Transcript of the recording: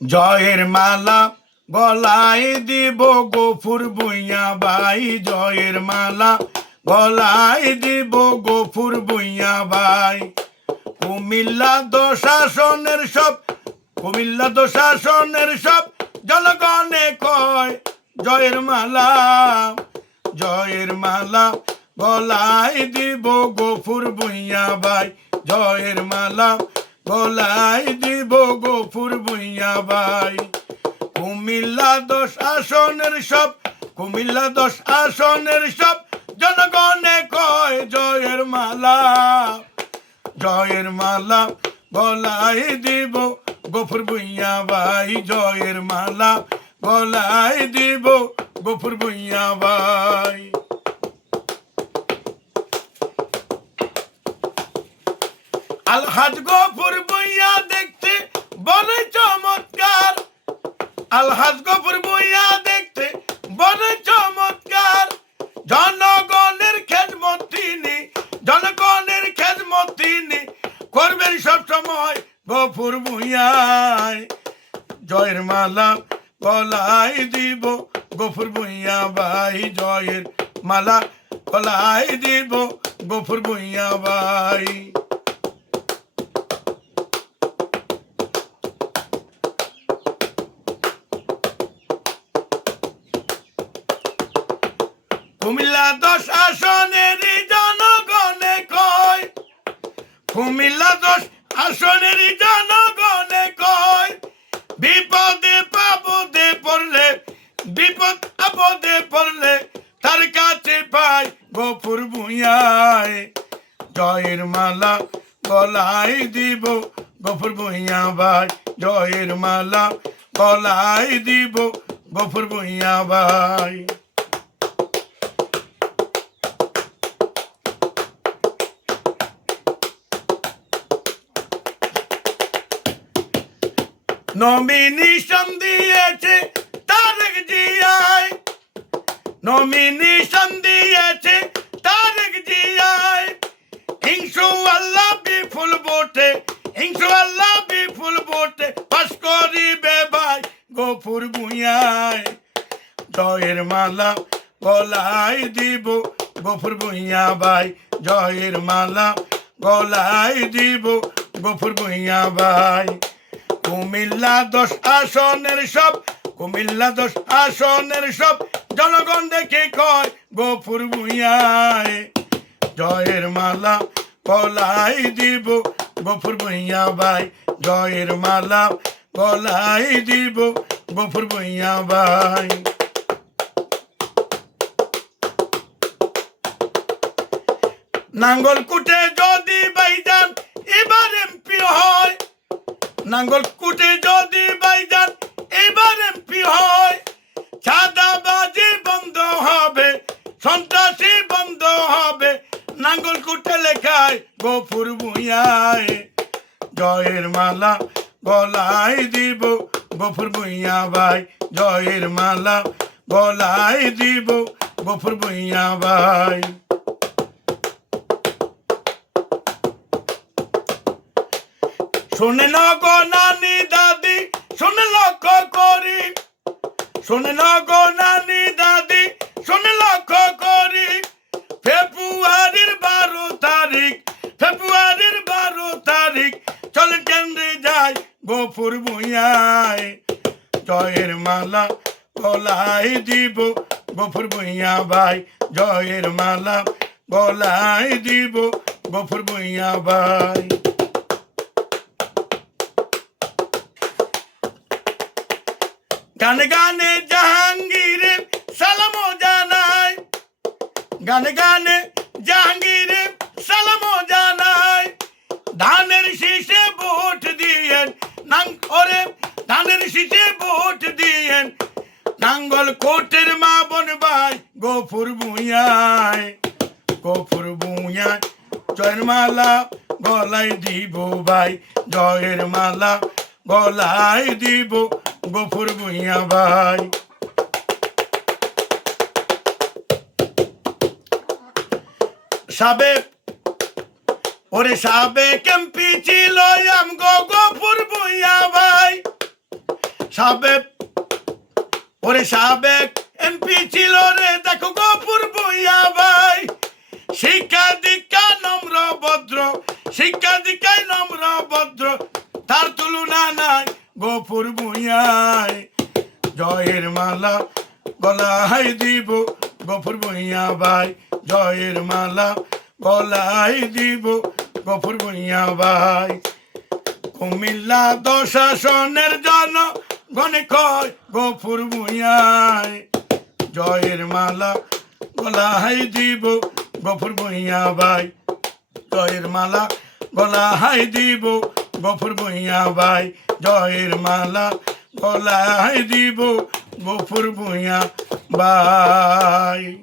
জয়ের মালা গলায় দিব গফুর ভুঁইয়া ভাই, জয়ের মালা গলায় দিব গফুর ভুঁইয়া ভাই। কুমিল্লা দশাসনের সব, কুমিল্লা দশাসনের সব জনগণে কয় জয়ের মালা, জয়ের মালা গলায় দিব গফুর ভুঁইয়া ভাই, জয়ের মালা গলায় দিব গফুর ভুঁইয়া ভাই। কুমিল্লা দশ আসনের সব, কুমিল্লা দশ আসনের সব জনগণে কয় জয়ের মালা, জয়ের মালা গলায় দিব গফুর ভুঁইয়া ভাই, জয়ের মালা গলায় দিব গফুর ভুঁইয়া ভাই। আলহাজ গফুর ভুঁইয়া দেখতে বড় চমৎকার, আলহাজ গফুর ভুঁইয়া দেখতে বড় চমৎকার। জনগণের খেদমত তিনি, জনগণের খেদমত তিনি করবেন সব সময় গফুর ভুঁইয়ায়। জয়ের মালা গলায় দিব গফুর ভুঁইয়া ভাই, জয়ের মালা গলায় দিব গফুর ভুঁইয়া ভাই। কুমিল্লা দশ আসনের জনগণে কয়, কুমিল্লা দশ আসনের জনগণে কয় বিপদে আপদে পড়লে, বিপদ আপদে পড়লে তার কাছে পাই গফুর ভুঁইয়ায়। জয়ের মালা গলায় দিব গফুর ভুঁইয়া ভাই, জয়ের মালা গলায় দিব গফুর ভুঁইয়া ভাই। নমিনেশন দিয়েছে তারেক জিয়ায়, নমিনেশন দিয়েছে তারেক জিয়ায়। ইনশাআল্লাহ বিপুল ভোটে, ইনশাআল্লাহ বিপুল ভোটে পাস করিবে ভাই গফুর ভুঁইয়ায়। জয়ের মালা গলায় দিব গফুর ভুঁইয়া ভাই, জয়ের মালা গলায় দিব গফুর ভুঁইয়া ভাই। কুমিল্লা দশ আসনের সব, কুমিল্লা দশ আসনের সব জনগণ দেখে কয় গফুর ভুঁইয়ায়। জয়ের মালা গলায় দিব গফুর ভুঁইয়া ভাই, জয়ের মালা গলায় দিব গফুর ভুঁইয়া ভাই। নাঙ্গল কুটে যদি ভাইজান এবার এমপি হয়, নাঙ্গল কুটে যদি ভাইজান এবার এমপি হয়, চাঁদাবাজি বন্ধ হবে, সন্ত্রাসী বন্ধ হবে নাঙ্গল কুটে লেখায় গফুর ভুঁইয়ায়। জয়ের মালা গলায় দিব গফুর ভুঁইয়া ভাই, জয়ের মালা গলায় দিব গফুর ভুঁইয়া ভাই। শোনে না গো নানি দাদি, শোনে লক্ষ্য করি, শোনে না গো নানি দাদি, শোনে লক্ষ্য করি। ফেব্রুয়ারির 12 তারিখ, ফেব্রুয়ারির 12 তারিখ চলেন কেন্দ্রে যাই গফুর ভুঁইয়ায়। জয়ের মালা গলায় দিব গফুর ভুঁইয়া ভাই, জয়ের মালা গলায় দিব গফুর ভুঁইয়া ভাই। গানে গানে জাহাঙ্গীরে সালাম জানাই, গানে গানে জাহাঙ্গীরে সালাম জানাই। ধানের শীষে ভোট দিয়েন ওরে, ধানের শীষে ভোট দিয়েন নাঙ্গল কোটের মা বোন ভাই গফুর ভুঁইয়ায়, গফুর ভুঁইয়ায়। জয়ের মালা গলায় দিব ভাই, জয়ের মালা গলায় দিব গফুর ভুঁইয়া ভাই। সাবেক ওরে সাবেক এমপি ছিল আমগো গফুর ভুঁইয়া ভাই, সাবেক ওরে সাবেক এমপি ছিল রে দেখো গফুর ভূঁইয়া ভাই শিক্ষা দীক্ষা নম্র ভদ্র শিক্ষা দীক্ষায় নম্র ভদ্র তার তুলনা নাই গফুর ভূঁইয়ায় জয়ের মালা গলায় দিব গফুর ভূঁইয়া ভাই জয়ের মালা গলায় দিব গফুর ভূঁইয়া ভাই কুমিল্লা দশাসনের জন গনে কয় গফুর ভূঁইয়ায় জয়ের মালা গলায় দিব গফুর ভূঁইয়া ভাই জয়ের মালা গলায় দিব গফুর ভূঁইয়া ভাই জয়ের মালা গলায় দিব গফুর ভূঁইয়া ভাই।